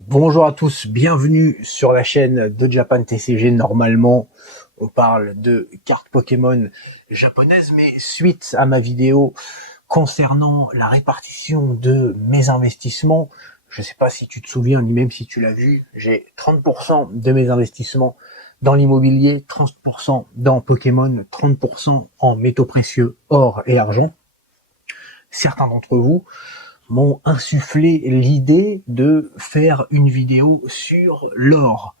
Bonjour à tous, bienvenue sur la chaîne de Japan TCG. Normalement, on parle de cartes Pokémon japonaises, mais suite à ma vidéo concernant la répartition de mes investissements, je ne sais pas si tu te souviens, ni même si tu l'as vu, j'ai 30% de mes investissements dans l'immobilier, 30% dans Pokémon, 30% en métaux précieux, or et argent. Certains d'entre vous m'ont insufflé l'idée de faire une vidéo sur l'or.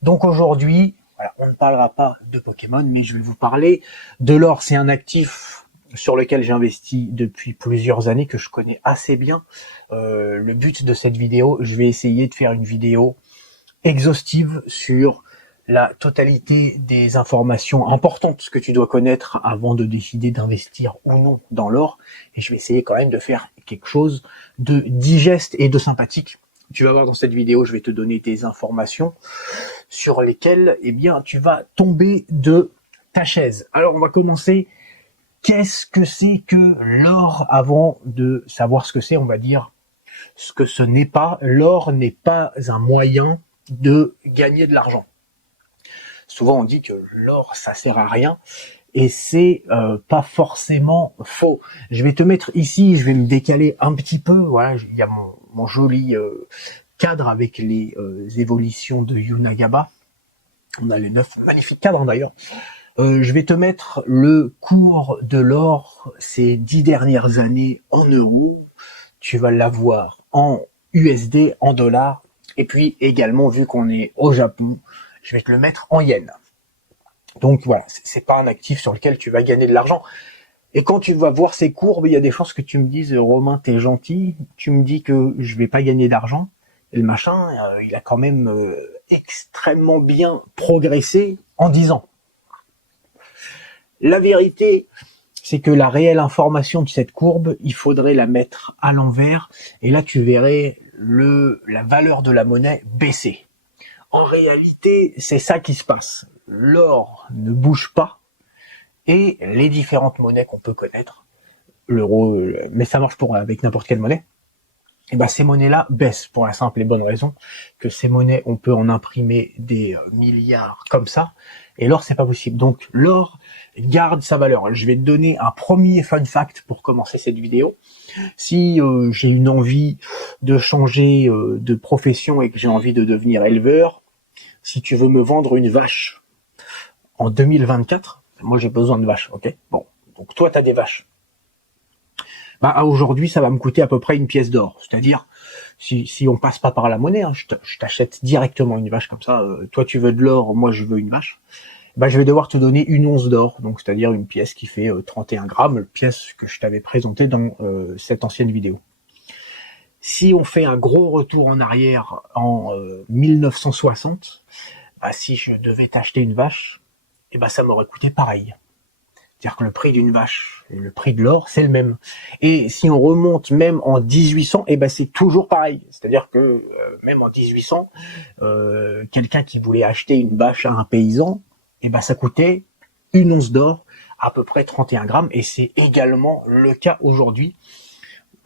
Donc aujourd'hui, voilà, on ne parlera pas de Pokémon, mais je vais vous parler de l'or. C'est un actif sur lequel j'ai investi depuis plusieurs années, que je connais assez bien. Le but de cette vidéo, je vais essayer de faire une vidéo exhaustive sur la totalité des informations importantes que tu dois connaître avant de décider d'investir ou non dans l'or. Et je vais essayer quand même de faire quelque chose de digeste et de sympathique. Tu vas voir dans cette vidéo, je vais te donner des informations sur lesquelles, eh bien, tu vas tomber de ta chaise. Alors, on va commencer. Qu'est-ce que c'est que l'or? Avant de savoir ce que c'est, on va dire ce que ce n'est pas. L'or n'est pas un moyen de gagner de l'argent. Souvent on dit que l'or ça sert à rien et c'est pas forcément faux. Je vais te mettre ici, je vais me décaler un petit peu. Voilà, il y a mon joli cadre avec les évolutions de Yunagaba. On a les 9 magnifiques cadres d'ailleurs. Je vais te mettre le cours de l'or ces 10 dernières années en euros. Tu vas l'avoir en USD, en dollars. Et puis également, vu qu'on est au Japon, je vais te le mettre en yens. Donc voilà, c'est pas un actif sur lequel tu vas gagner de l'argent. Et quand tu vas voir ces courbes, il y a des chances que tu me dises, Romain, t'es gentil, tu me dis que je vais pas gagner d'argent. Et le machin, il a quand même extrêmement bien progressé en 10 ans. La vérité, c'est que la réelle information de cette courbe, il faudrait la mettre à l'envers. Et là, tu verrais la valeur de la monnaie baisser. En réalité, c'est ça qui se passe. L'or ne bouge pas et les différentes monnaies qu'on peut connaître, l'euro, mais ça marche avec n'importe quelle monnaie, et ben ces monnaies-là baissent pour la simple et bonne raison que ces monnaies, on peut en imprimer des milliards comme ça, et l'or c'est pas possible. Donc l'or garde sa valeur. Je vais te donner un premier fun fact pour commencer cette vidéo. Si j'ai une envie de changer de profession et que j'ai envie de devenir éleveur, si tu veux me vendre une vache en 2024, moi j'ai besoin de vaches, ok? Bon, donc toi t'as des vaches. Bah aujourd'hui ça va me coûter à peu près une pièce d'or. C'est-à-dire, si on passe pas par la monnaie, hein, je t'achète directement une vache comme ça. Toi tu veux de l'or, moi je veux une vache. Bah je vais devoir te donner une once d'or, donc c'est-à-dire une pièce qui fait 31 grammes, pièce que je t'avais présentée dans cette ancienne vidéo. Si on fait un gros retour en arrière en 1960, bah si je devais t'acheter une vache, et bah ça m'aurait coûté pareil. C'est-à-dire que le prix d'une vache et le prix de l'or, c'est le même. Et si on remonte même en 1800, et ben c'est toujours pareil. C'est-à-dire que même en 1800, quelqu'un qui voulait acheter une vache à un paysan, et ben ça coûtait une once d'or, à peu près 31 grammes, et c'est également le cas aujourd'hui.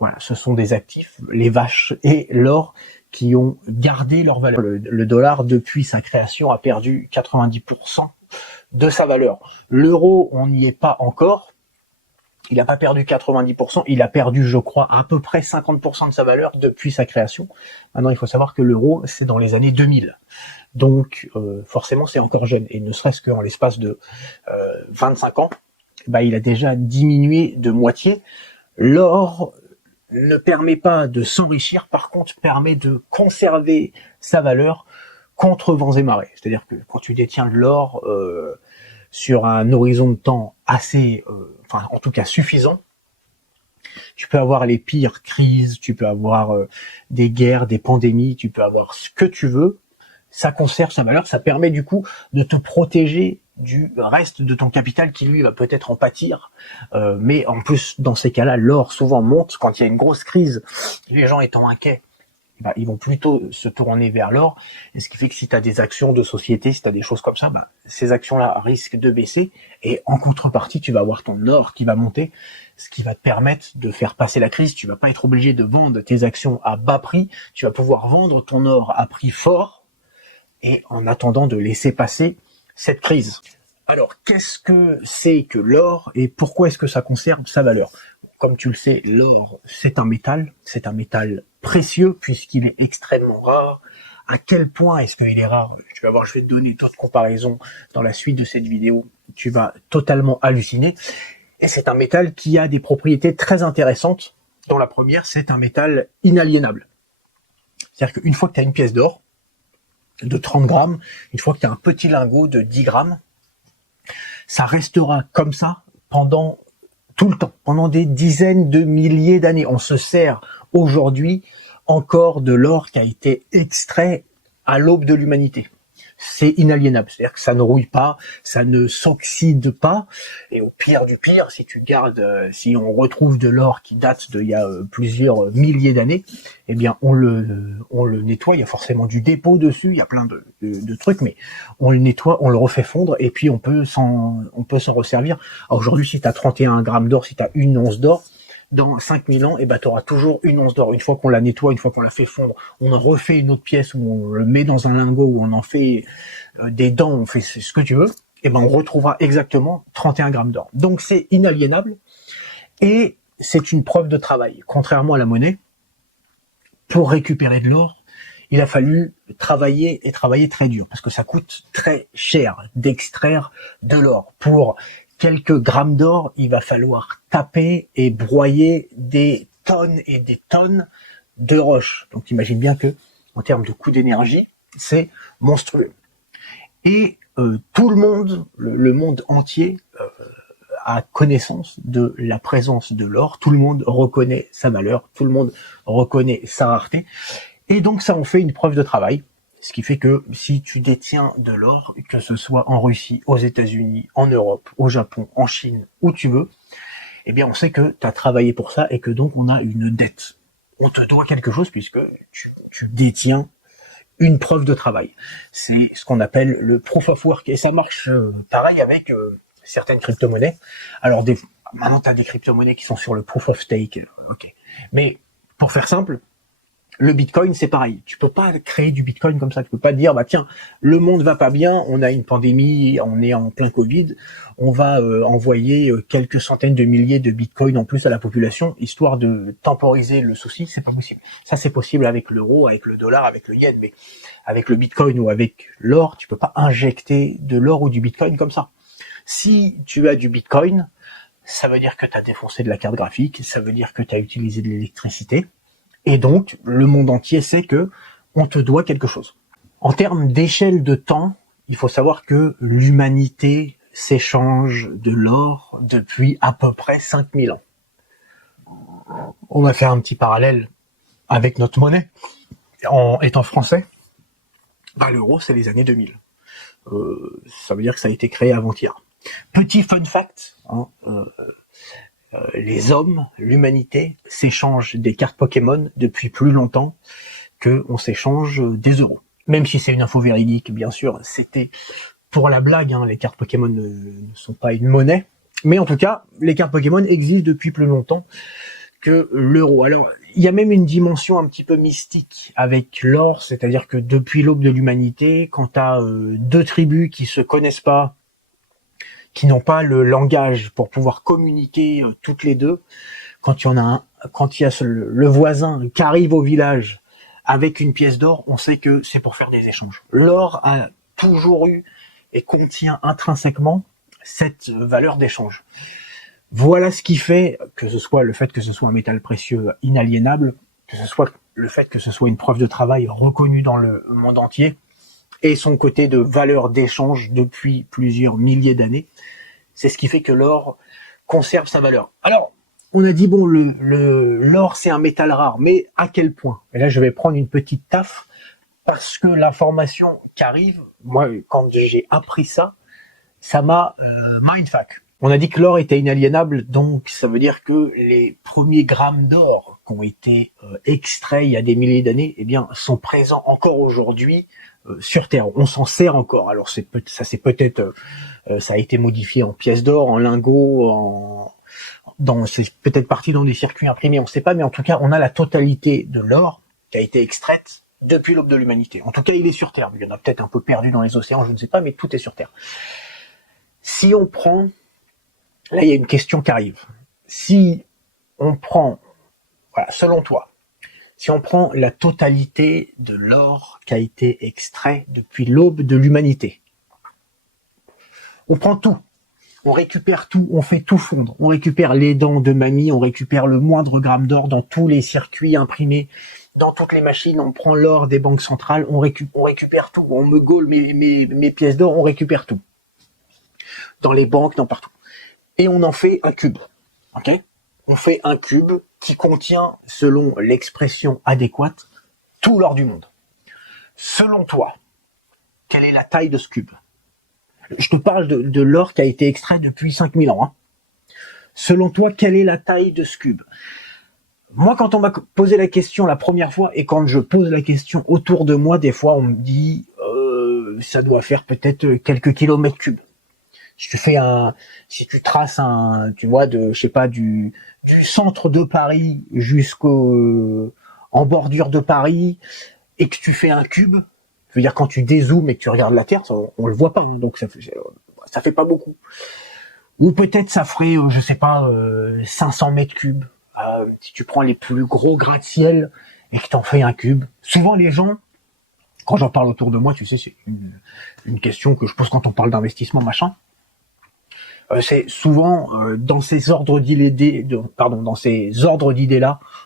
Voilà, ce sont des actifs, les vaches et l'or, qui ont gardé leur valeur. Le dollar, depuis sa création, a perdu 90% de sa valeur. L'euro, on n'y est pas encore. Il n'a pas perdu 90%, il a perdu, je crois, à peu près 50% de sa valeur depuis sa création. Maintenant, il faut savoir que l'euro, c'est dans les années 2000. Donc, forcément, c'est encore jeune. Et ne serait-ce qu'en l'espace de 25 ans, bah, il a déjà diminué de moitié. L'or ne permet pas de s'enrichir, par contre, permet de conserver sa valeur contre vents et marées. C'est-à-dire que quand tu détiens de l'or sur un horizon de temps assez, enfin en tout cas suffisant, tu peux avoir les pires crises, tu peux avoir des guerres, des pandémies, tu peux avoir ce que tu veux, ça conserve sa valeur, ça permet du coup de te protéger du reste de ton capital qui lui va peut-être en pâtir, mais en plus dans ces cas-là, l'or souvent monte quand il y a une grosse crise, les gens étant inquiets bah, ils vont plutôt se tourner vers l'or. Et ce qui fait que si tu as des actions de société, si tu as des choses comme ça, bah, ces actions-là risquent de baisser. Et en contrepartie, tu vas avoir ton or qui va monter, ce qui va te permettre de faire passer la crise. Tu vas pas être obligé de vendre tes actions à bas prix. Tu vas pouvoir vendre ton or à prix fort et en attendant de laisser passer cette crise. Alors, qu'est-ce que c'est que l'or et pourquoi est-ce que ça conserve sa valeur? Comme tu le sais, l'or, c'est un métal précieux puisqu'il est extrêmement rare. À quel point est-ce qu'il est rare? Je vais te donner d'autres comparaisons dans la suite de cette vidéo. Tu vas totalement halluciner. Et c'est un métal qui a des propriétés très intéressantes. Dans la première, c'est un métal inaliénable. C'est-à-dire qu'une fois que tu as une pièce d'or de 30 grammes, une fois que tu as un petit lingot de 10 grammes, ça restera comme ça pendant tout le temps, pendant des dizaines de milliers d'années. On se sert aujourd'hui encore de l'or qui a été extrait à l'aube de l'humanité. C'est inaliénable, c'est-à-dire que ça ne rouille pas, ça ne s'oxyde pas, et au pire du pire, si on retrouve de l'or qui date d'il y a plusieurs milliers d'années, eh bien on le nettoie, il y a forcément du dépôt dessus, il y a plein de trucs, mais on le nettoie, on le refait fondre, et puis on peut s'en resservir. Alors aujourd'hui, si tu as 31 grammes d'or, si tu as une once d'or, dans 5000 ans, tu auras toujours une once d'or. Une fois qu'on la nettoie, une fois qu'on la fait fondre, on en refait une autre pièce où on le met dans un lingot, où on en fait des dents, on fait ce que tu veux, et on retrouvera exactement 31 grammes d'or. Donc c'est inaliénable et c'est une preuve de travail. Contrairement à la monnaie, pour récupérer de l'or, il a fallu travailler très dur parce que ça coûte très cher d'extraire de l'or. Pour quelques grammes d'or, il va falloir taper et broyer des tonnes et des tonnes de roches. Donc imagine bien que, en termes de coût d'énergie, c'est monstrueux. Et tout le monde, le monde entier, a connaissance de la présence de l'or. Tout le monde reconnaît sa valeur, tout le monde reconnaît sa rareté. Et donc ça en fait une preuve de travail. Ce qui fait que si tu détiens de l'or, que ce soit en Russie, aux États-Unis, en Europe, au Japon, en Chine, où tu veux, eh bien on sait que tu as travaillé pour ça et que donc on a une dette. On te doit quelque chose puisque tu détiens une preuve de travail. C'est ce qu'on appelle le proof of work et ça marche pareil avec certaines crypto-monnaies. Alors maintenant tu as des crypto-monnaies qui sont sur le proof of stake, ok. Mais pour faire simple, le Bitcoin, c'est pareil. Tu peux pas créer du Bitcoin comme ça. Tu peux pas dire, bah tiens, le monde va pas bien, on a une pandémie, on est en plein Covid, on va envoyer quelques centaines de milliers de Bitcoin en plus à la population, histoire de temporiser le souci. C'est pas possible. Ça, c'est possible avec l'euro, avec le dollar, avec le yen, mais avec le Bitcoin ou avec l'or, tu peux pas injecter de l'or ou du Bitcoin comme ça. Si tu as du Bitcoin, ça veut dire que tu as défoncé de la carte graphique, ça veut dire que tu as utilisé de l'électricité. Et donc, le monde entier sait que on te doit quelque chose. En termes d'échelle de temps, il faut savoir que l'humanité s'échange de l'or depuis à peu près 5000 ans. On va faire un petit parallèle avec notre monnaie. En étant français, l'euro, c'est les années 2000. Ça veut dire que ça a été créé avant-hier. Petit fun fact, les hommes, l'humanité, s'échangent des cartes Pokémon depuis plus longtemps qu'on s'échange des euros. Même si c'est une info véridique, bien sûr, c'était pour la blague, les cartes Pokémon ne sont pas une monnaie. Mais en tout cas, les cartes Pokémon existent depuis plus longtemps que l'euro. Alors, il y a même une dimension un petit peu mystique avec l'or, c'est-à-dire que depuis l'aube de l'humanité, quand tu as deux tribus qui se connaissent pas, qui n'ont pas le langage pour pouvoir communiquer toutes les deux, quand il y a le voisin qui arrive au village avec une pièce d'or, on sait que c'est pour faire des échanges. L'or a toujours eu et contient intrinsèquement cette valeur d'échange. Voilà ce qui fait que ce soit le fait que ce soit un métal précieux inaliénable, que ce soit le fait que ce soit une preuve de travail reconnue dans le monde entier, et son côté de valeur d'échange depuis plusieurs milliers d'années. C'est ce qui fait que l'or conserve sa valeur. Alors, on a dit, bon, l'or, c'est un métal rare, mais à quel point? Et là, je vais prendre une petite taffe, parce que l'information qui arrive, moi, quand j'ai appris ça, ça m'a mindfuck. On a dit que l'or était inaliénable, donc ça veut dire que les premiers grammes d'or qui ont été extraits il y a des milliers d'années, eh bien, sont présents encore aujourd'hui sur Terre. On s'en sert encore. Alors ça c'est peut-être, ça a été modifié en pièces d'or, en lingots, c'est peut-être parti dans des circuits imprimés, on ne sait pas, mais en tout cas, on a la totalité de l'or qui a été extraite depuis l'aube de l'humanité. En tout cas, il est sur Terre. Il y en a peut-être un peu perdu dans les océans, je ne sais pas, mais tout est sur Terre. Si on prend, là, il y a une question qui arrive. Si on prend, voilà, selon toi, si on prend la totalité de l'or qui a été extrait depuis l'aube de l'humanité, on prend tout, on récupère tout, on fait tout fondre, on récupère les dents de mamie, on récupère le moindre gramme d'or dans tous les circuits imprimés, dans toutes les machines, on prend l'or des banques centrales, on récupère tout, on me gaule mes pièces d'or, on récupère tout. Dans les banques, dans partout. Et on en fait un cube. Ok ? On fait un cube qui contient, selon l'expression adéquate, tout l'or du monde. Selon toi, quelle est la taille de ce cube ? Je te parle de l'or qui a été extrait depuis 5000 ans. Hein. Selon toi, quelle est la taille de ce cube ? Moi, quand on m'a posé la question la première fois, et quand je pose la question autour de moi, des fois, on me dit ça doit faire peut-être quelques kilomètres cubes. Si tu traces tu vois, je sais pas, du centre de Paris en bordure de Paris, et que tu fais un cube, je veux dire, quand tu dézoomes et que tu regardes la Terre, on le voit pas, hein, donc ça fait pas beaucoup. Ou peut-être ça ferait, je sais pas, 500 mètres cubes. Si tu prends les plus gros gratte-ciel et que t'en fais un cube. Souvent les gens, quand j'en parle autour de moi, tu sais, c'est une question que je pose quand on parle d'investissement, machin. C'est souvent dans ces ordres d'idées-là,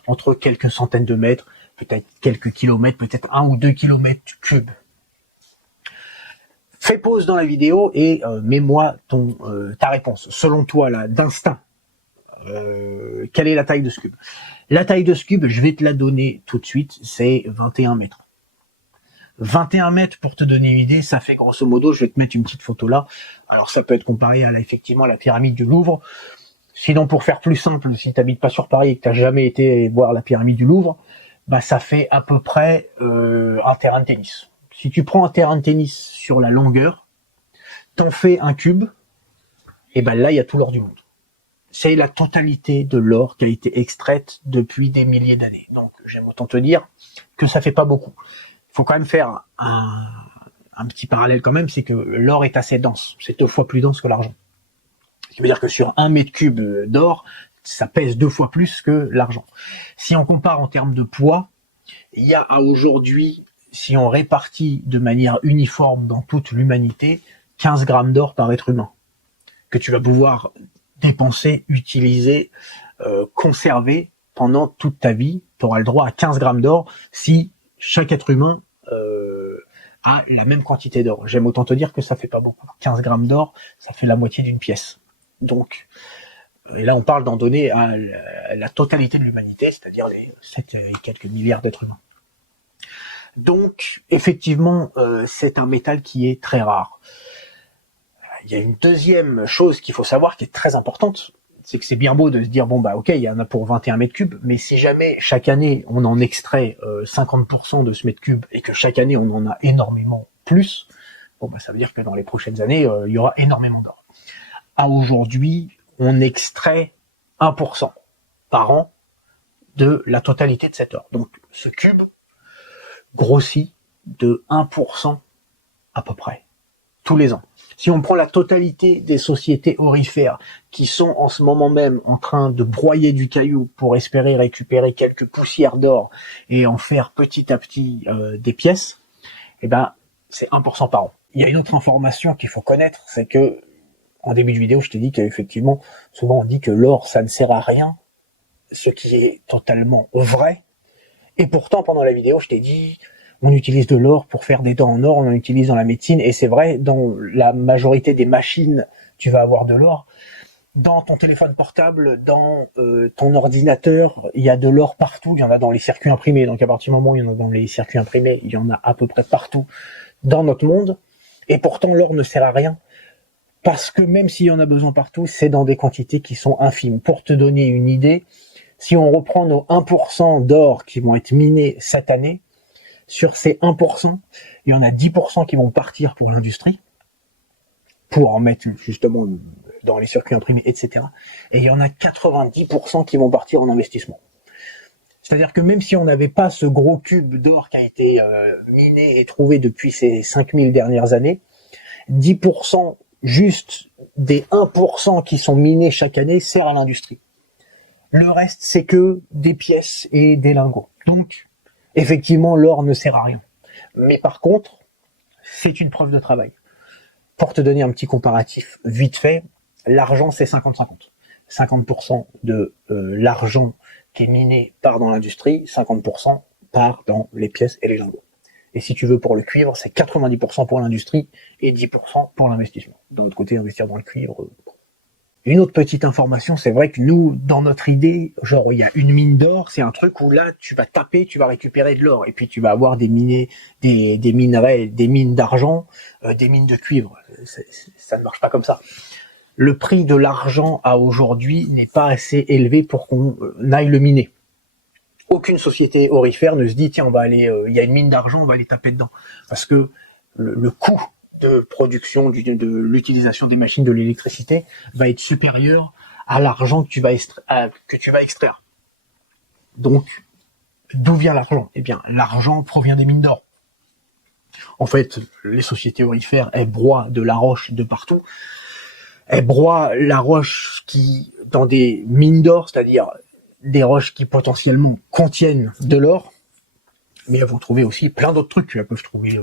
entre quelques centaines de mètres, peut-être quelques kilomètres, peut-être 1 ou 2 kilomètres cubes. Fais pause dans la vidéo et mets-moi ta réponse. Selon toi, là, d'instinct, quelle est la taille de ce cube ? La taille de ce cube, je vais te la donner tout de suite, c'est 21 mètres. 21 mètres, pour te donner une idée, ça fait grosso modo, je vais te mettre une petite photo là. Alors ça peut être comparé effectivement à la pyramide du Louvre. Sinon, pour faire plus simple, si tu n'habites pas sur Paris et que tu n'as jamais été voir la pyramide du Louvre, bah ça fait à peu près un terrain de tennis. Si tu prends un terrain de tennis sur la longueur, t'en fais un cube, et ben là, il y a tout l'or du monde. C'est la totalité de l'or qui a été extraite depuis des milliers d'années. Donc, j'aime autant te dire que ça fait pas beaucoup. Il faut quand même faire un petit parallèle quand même, c'est que l'or est assez dense. C'est 2 fois plus dense que l'argent. Ce qui veut dire que sur 1 mètre cube d'or, ça pèse 2 fois plus que l'argent. Si on compare en termes de poids, il y a à aujourd'hui, si on répartit de manière uniforme dans toute l'humanité, 15 grammes d'or par être humain, que tu vas pouvoir dépenser, utiliser, conserver pendant toute ta vie. Tu auras le droit à 15 grammes d'or si chaque être humain a la même quantité d'or. J'aime autant te dire que ça fait pas beaucoup. 15 grammes d'or, ça fait la moitié d'une pièce. Donc, et là on parle d'en donner à la totalité de l'humanité, c'est-à-dire les 7 et quelques milliards d'êtres humains. Donc, effectivement, c'est un métal qui est très rare. Il y a une deuxième chose qu'il faut savoir qui est très importante, c'est que c'est bien beau de se dire, bon bah ok, il y en a pour 21 mètres cubes, mais si jamais chaque année on en extrait 50% de ce mètre cube et que chaque année on en a énormément plus, bon bah ça veut dire que dans les prochaines années, il y aura énormément d'or. À aujourd'hui, on extrait 1% par an de la totalité de cet or. Donc ce cube grossit de 1% à peu près, tous les ans. Si on prend la totalité des sociétés aurifères qui sont en ce moment même en train de broyer du caillou pour espérer récupérer quelques poussières d'or et en faire petit à petit des pièces, eh ben c'est 1% par an. Il y a une autre information qu'il faut connaître, c'est que en début de vidéo, je t'ai dit qu'effectivement, souvent on dit que l'or, ça ne sert à rien, ce qui est totalement vrai. Et pourtant, pendant la vidéo, je t'ai dit, on utilise de l'or pour faire des dents en or, on en utilise dans la médecine, et c'est vrai, dans la majorité des machines, tu vas avoir de l'or. Dans ton téléphone portable, dans ton ordinateur, il y a de l'or partout, il y en a dans les circuits imprimés. Donc à partir du moment où il y en a dans les circuits imprimés, il y en a à peu près partout dans notre monde. Et pourtant, l'or ne sert à rien. Parce que même s'il y en a besoin partout, c'est dans des quantités qui sont infimes. Pour te donner une idée, Si on reprend nos 1% d'or qui vont être minés cette année, sur ces 1%, il y en a 10% qui vont partir pour l'industrie, pour en mettre justement dans les circuits imprimés, etc. Et il y en a 90% qui vont partir en investissement. C'est-à-dire que même si on n'avait pas ce gros cube d'or qui a été miné et trouvé depuis ces 5000 dernières années, 10% juste des 1% qui sont minés chaque année sert à l'industrie. Le reste, c'est que des pièces et des lingots. Donc, effectivement, l'or ne sert à rien. Mais par contre, c'est une preuve de travail. Pour te donner un petit comparatif vite fait, l'argent, c'est 50-50. 50% de l'argent qui est miné part dans l'industrie, 50% part dans les pièces et les lingots. Et si tu veux, pour le cuivre, c'est 90% pour l'industrie et 10% pour l'investissement. De l'autre côté, investir dans le cuivre... Une autre petite information, c'est vrai que nous, dans notre idée, genre il y a une mine d'or, c'est un truc où là, tu vas taper, tu vas récupérer de l'or, et puis tu vas avoir des minerais, des mines d'argent, des mines de cuivre. Ça ne marche pas comme ça. Le prix de l'argent à aujourd'hui n'est pas assez élevé pour qu'on aille le miner. Aucune société aurifère ne se dit tiens, on va aller, il y a une mine d'argent, on va aller taper dedans, parce que le coût de production de l'utilisation des machines, de l'électricité, va être supérieur à l'argent que tu vas extraire. Donc, d'où vient l'argent? Eh bien, l'argent provient des mines d'or. En fait, les sociétés aurifères, elles broient de la roche de partout. Elles broient la roche qui, dans des mines d'or, c'est-à-dire des roches qui potentiellement contiennent de l'or, mais elles vont trouver aussi plein d'autres trucs. Elles peuvent trouver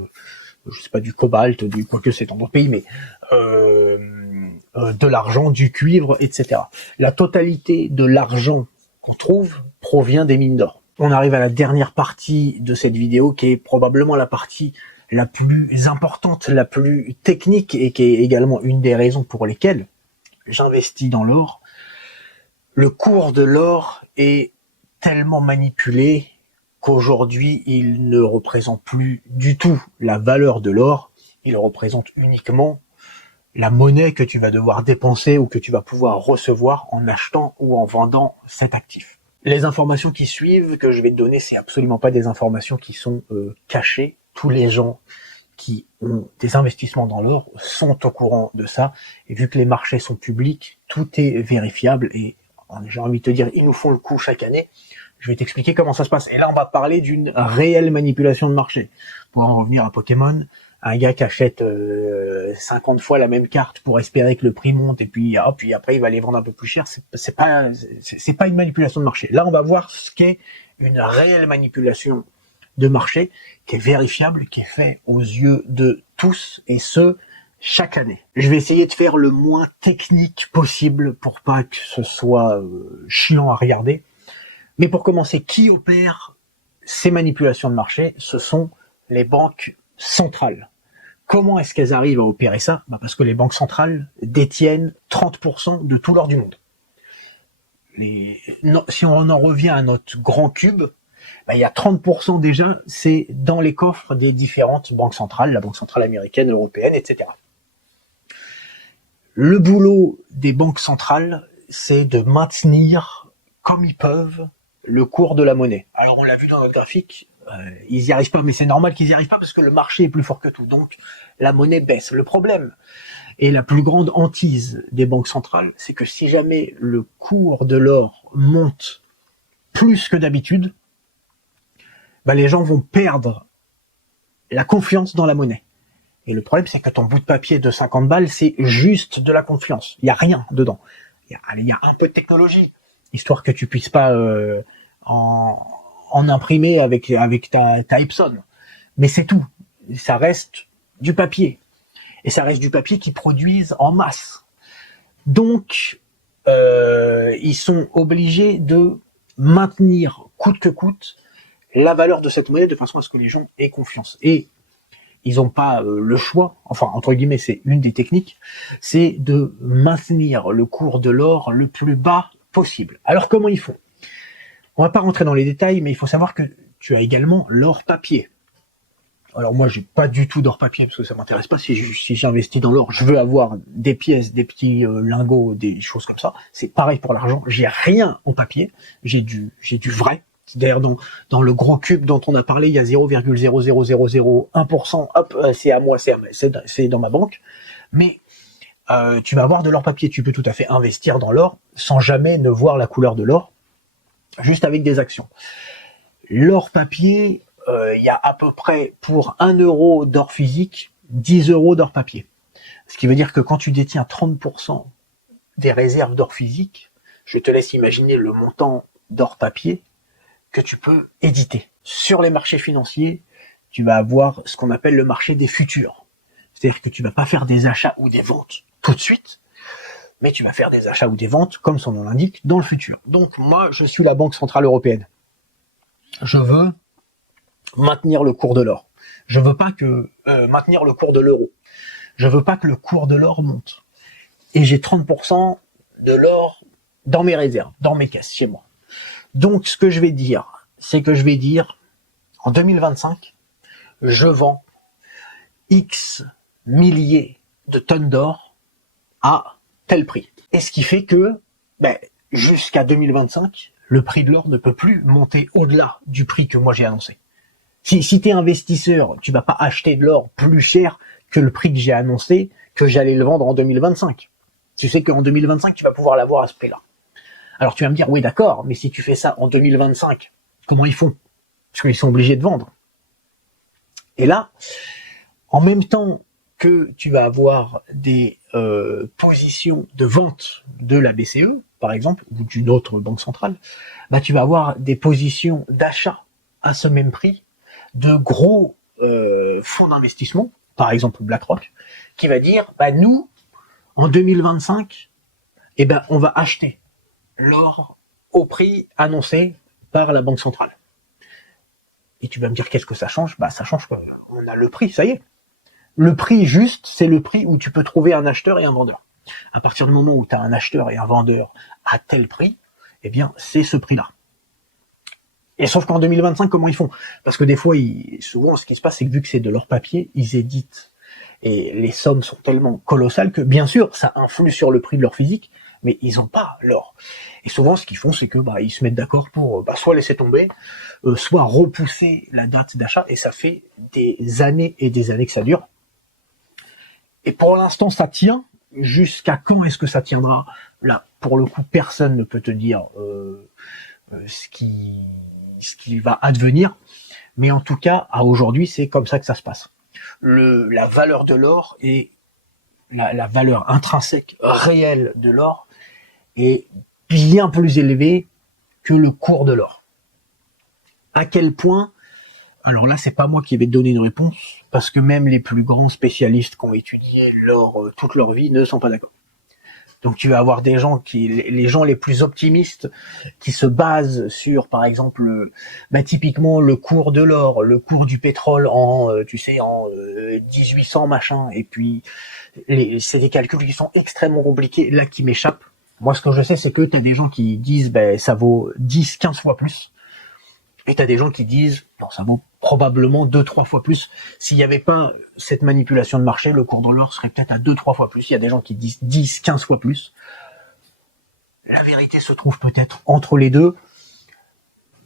je sais pas, du cobalt, quoique c'est dans d'autres pays, mais de l'argent, du cuivre, etc. La totalité de l'argent qu'on trouve provient des mines d'or. On arrive à la dernière partie de cette vidéo, qui est probablement la partie la plus importante, la plus technique, et qui est également une des raisons pour lesquelles j'investis dans l'or. Le cours de l'or est tellement manipulé qu'aujourd'hui, il ne représente plus du tout la valeur de l'or, il représente uniquement la monnaie que tu vas devoir dépenser ou que tu vas pouvoir recevoir en achetant ou en vendant cet actif. Les informations qui suivent, que je vais te donner, c'est absolument pas des informations qui sont cachées. Tous les gens qui ont des investissements dans l'or sont au courant de ça, et vu que les marchés sont publics, tout est vérifiable, et j'ai envie de te dire, ils nous font le coup chaque année. Je vais t'expliquer comment ça se passe. Et là, on va parler d'une réelle manipulation de marché. Pour en revenir à Pokémon, un gars qui achète 50 fois la même carte pour espérer que le prix monte, et puis après il va les vendre un peu plus cher, c'est pas une manipulation de marché. Là, on va voir ce qu'est une réelle manipulation de marché, qui est vérifiable, qui est fait aux yeux de tous, et ce, chaque année. Je vais essayer de faire le moins technique possible pour pas que ce soit chiant à regarder. Mais pour commencer, qui opère ces manipulations de marché? Ce sont les banques centrales. Comment est-ce qu'elles arrivent à opérer ça? Parce que les banques centrales détiennent 30% de tout l'or du monde. Si on en revient à notre grand cube, il y a 30% déjà, c'est dans les coffres des différentes banques centrales, la Banque centrale américaine, européenne, etc. Le boulot des banques centrales, c'est de maintenir, comme ils peuvent, le cours de la monnaie. Alors on l'a vu dans notre graphique, ils y arrivent pas, mais c'est normal qu'ils y arrivent pas parce que le marché est plus fort que tout, donc la monnaie baisse. Le problème, et la plus grande hantise des banques centrales, c'est que si jamais le cours de l'or monte plus que d'habitude, les gens vont perdre la confiance dans la monnaie. Et le problème, c'est que ton bout de papier de 50 balles, c'est juste de la confiance. Il n'y a rien dedans. Il y a un peu de technologie, histoire que tu puisses pas en imprimer avec ta Epson. Mais c'est tout. Ça reste du papier. Et ça reste du papier qu'ils produisent en masse. Donc, ils sont obligés de maintenir coûte que coûte la valeur de cette monnaie de façon à ce que les gens aient confiance. Et ils n'ont pas le choix, enfin entre guillemets c'est une des techniques, c'est de maintenir le cours de l'or le plus bas possible. Alors comment ils font? On va pas rentrer dans les détails, mais il faut savoir que tu as également l'or papier. Alors moi, j'ai pas du tout d'or papier parce que ça m'intéresse pas. Si j'investis dans l'or, je veux avoir des pièces, des petits lingots, des choses comme ça. C'est pareil pour l'argent. J'ai rien en papier. J'ai du vrai. D'ailleurs, dans le gros cube dont on a parlé, il y a 0,00001%. Hop, c'est à moi, c'est dans ma banque. Mais tu vas avoir de l'or papier. Tu peux tout à fait investir dans l'or sans jamais ne voir la couleur de l'or, juste avec des actions. L'or papier, il y a à peu près pour 1 euro d'or physique, 10 euros d'or papier. Ce qui veut dire que quand tu détiens 30% des réserves d'or physique, je te laisse imaginer le montant d'or papier que tu peux éditer. Sur les marchés financiers, tu vas avoir ce qu'on appelle le marché des futurs. C'est-à-dire que tu vas pas faire des achats ou des ventes tout de suite, mais tu vas faire des achats ou des ventes, comme son nom l'indique, dans le futur. Donc moi, je suis la Banque Centrale Européenne. Je veux maintenir le cours de l'or. Je veux pas que maintenir le cours de l'euro. Je veux pas que le cours de l'or monte. Et j'ai 30% de l'or dans mes réserves, dans mes caisses, chez moi. Donc, ce que je vais dire, c'est que je vais dire, en 2025, je vends X milliers de tonnes d'or à tel prix. Et ce qui fait que, jusqu'à 2025, le prix de l'or ne peut plus monter au-delà du prix que moi j'ai annoncé. Si tu es investisseur, tu vas pas acheter de l'or plus cher que le prix que j'ai annoncé, que j'allais le vendre en 2025. Tu sais qu'en 2025, tu vas pouvoir l'avoir à ce prix-là. Alors tu vas me dire, oui d'accord, mais si tu fais ça en 2025, comment ils font? Parce qu'ils sont obligés de vendre. Et là, en même temps que tu vas avoir des positions de vente de la BCE, par exemple, ou d'une autre banque centrale, tu vas avoir des positions d'achat à ce même prix de gros fonds d'investissement, par exemple BlackRock, qui va dire, nous, en 2025, on va acheter l'or au prix annoncé par la Banque centrale. Et tu vas me dire, qu'est-ce que ça change? Ça change quoi? On a le prix, ça y est. Le prix juste, c'est le prix où tu peux trouver un acheteur et un vendeur. À partir du moment où tu as un acheteur et un vendeur à tel prix, c'est ce prix-là. Et sauf qu'en 2025, comment ils font? Parce que des fois, souvent, ce qui se passe, c'est que vu que c'est de l'or papier, ils éditent. Et les sommes sont tellement colossales que, bien sûr, ça influe sur le prix de l'or physique, mais ils n'ont pas l'or. Et souvent, ce qu'ils font, c'est que ils se mettent d'accord pour soit laisser tomber, soit repousser la date d'achat, et ça fait des années et des années que ça dure. Et pour l'instant, ça tient. Jusqu'à quand est-ce que ça tiendra? Là, pour le coup, personne ne peut te dire ce qui va advenir. Mais en tout cas, à aujourd'hui, c'est comme ça que ça se passe. La valeur de l'or et la valeur intrinsèque réelle de l'or est bien plus élevée que le cours de l'or. À quel point? Alors là, c'est pas moi qui vais te donner une réponse, parce que même les plus grands spécialistes qui ont étudié l'or toute leur vie ne sont pas d'accord. Donc tu vas avoir des gens les gens les plus optimistes qui se basent sur, par exemple, typiquement le cours de l'or, le cours du pétrole en 1800 machin, et puis c'est des calculs qui sont extrêmement compliqués, là qui m'échappent. Moi, ce que je sais, c'est que tu as des gens qui disent ça vaut 10, 15 fois plus. Et tu as des gens qui disent non, ça vaut probablement 2-3 fois plus. S'il n'y avait pas cette manipulation de marché, le cours de l'or serait peut-être à 2-3 fois plus. Il y a des gens qui disent 10, 15 fois plus. La vérité se trouve peut-être entre les deux.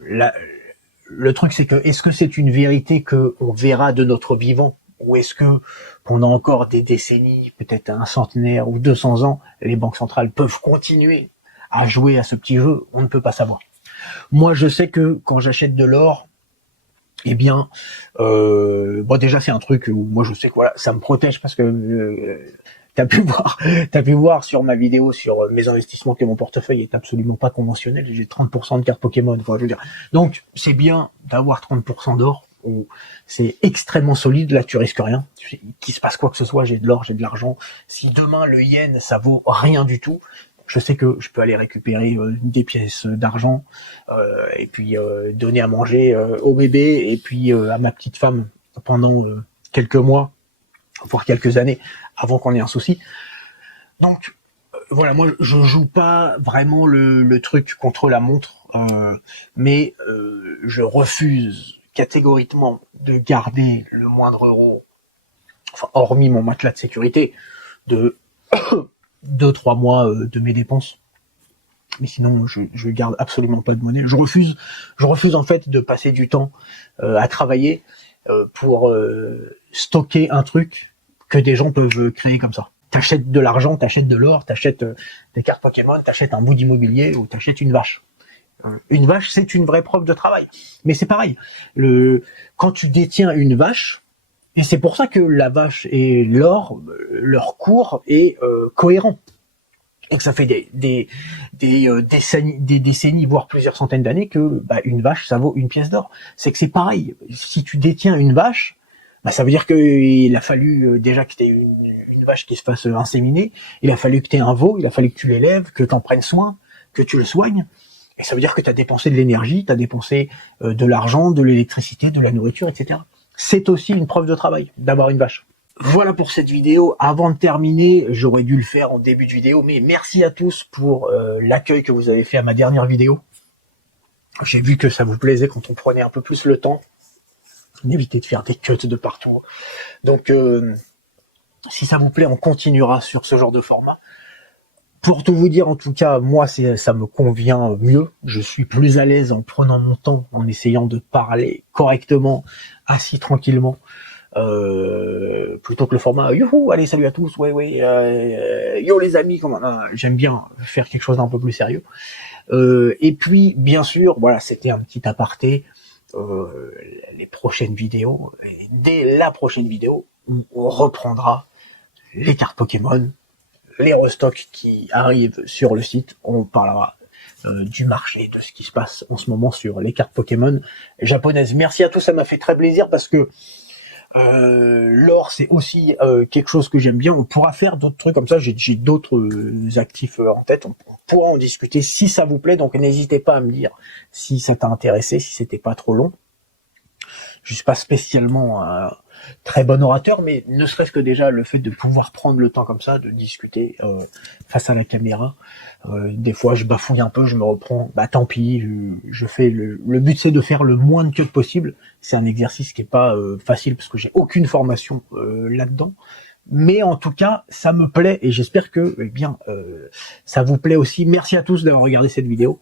Le truc, c'est que est-ce que c'est une vérité que on verra de notre vivant, ou est-ce que pendant encore des décennies, peut-être un centenaire ou 200 ans, les banques centrales peuvent continuer à jouer à ce petit jeu? On ne peut pas savoir. Moi, je sais que quand j'achète de l'or, déjà c'est un truc où moi je sais que ça me protège, parce que t'as pu voir sur ma vidéo sur mes investissements que mon portefeuille est absolument pas conventionnel. J'ai 30% de cartes Pokémon. Je veux dire. Donc c'est bien d'avoir 30% d'or. C'est extrêmement solide. Là, tu risques rien. Qu'il se passe quoi que ce soit, j'ai de l'or, j'ai de l'argent. Si demain le yen ça vaut rien du tout, je sais que je peux aller récupérer des pièces d'argent et puis donner à manger au bébé et puis à ma petite femme pendant quelques mois, voire quelques années, avant qu'on ait un souci. Donc voilà, moi je joue pas vraiment le truc contre la montre, mais je refuse catégoriquement de garder le moindre euro, enfin hormis mon matelas de sécurité, de 2-3 mois de mes dépenses. Mais sinon, je garde absolument pas de monnaie. Je refuse en fait de passer du temps à travailler pour stocker un truc que des gens peuvent créer comme ça. T'achètes de l'argent, t'achètes de l'or, t'achètes des cartes Pokémon, t'achètes un bout d'immobilier ou t'achètes une vache. Une vache, c'est une vraie preuve de travail. Mais c'est pareil. Quand tu détiens une vache, et c'est pour ça que la vache et l'or, leur cours est cohérent. Et que ça fait des décennies, voire plusieurs centaines d'années que une vache, ça vaut une pièce d'or. C'est que c'est pareil. Si tu détiens une vache, ça veut dire qu'il a fallu déjà que tu aies une vache qui se fasse inséminer, il a fallu que tu aies un veau, il a fallu que tu l'élèves, que tu en prennes soin, que tu le soignes. Et ça veut dire que tu as dépensé de l'énergie, tu as dépensé de l'argent, de l'électricité, de la nourriture, etc. C'est aussi une preuve de travail d'avoir une vache. Voilà pour cette vidéo. Avant de terminer, j'aurais dû le faire en début de vidéo, mais merci à tous pour l'accueil que vous avez fait à ma dernière vidéo. J'ai vu que ça vous plaisait quand on prenait un peu plus le temps. N'évitez de faire des cuts de partout. Donc, si ça vous plaît, on continuera sur ce genre de format. Pour tout vous dire, en tout cas, moi, ça me convient mieux. Je suis plus à l'aise en prenant mon temps, en essayant de parler correctement, assis tranquillement. Plutôt que le format youhou, allez salut à tous, yo les amis, j'aime bien faire quelque chose d'un peu plus sérieux. Et puis bien sûr, voilà, c'était un petit aparté. Les prochaines vidéos, et dès la prochaine vidéo, on reprendra les cartes Pokémon, les restocks qui arrivent sur le site. On parlera du marché, de ce qui se passe en ce moment sur les cartes Pokémon japonaises. Merci à tous, ça m'a fait très plaisir parce que l'or, c'est aussi quelque chose que j'aime bien. On pourra faire d'autres trucs comme ça. J'ai d'autres actifs en tête. On pourra en discuter si ça vous plaît. Donc n'hésitez pas à me dire si ça t'a intéressé, si c'était pas trop long. Je suis pas spécialement un très bon orateur, mais ne serait-ce que déjà le fait de pouvoir prendre le temps comme ça, de discuter face à la caméra. Des fois, je bafouille un peu, je me reprends. Tant pis, je fais le but, c'est de faire le moins de cuts possible. C'est un exercice qui est pas facile parce que j'ai aucune formation là-dedans. Mais en tout cas, ça me plaît et j'espère que ça vous plaît aussi. Merci à tous d'avoir regardé cette vidéo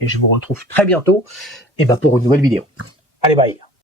et je vous retrouve très bientôt pour une nouvelle vidéo. Allez, bye.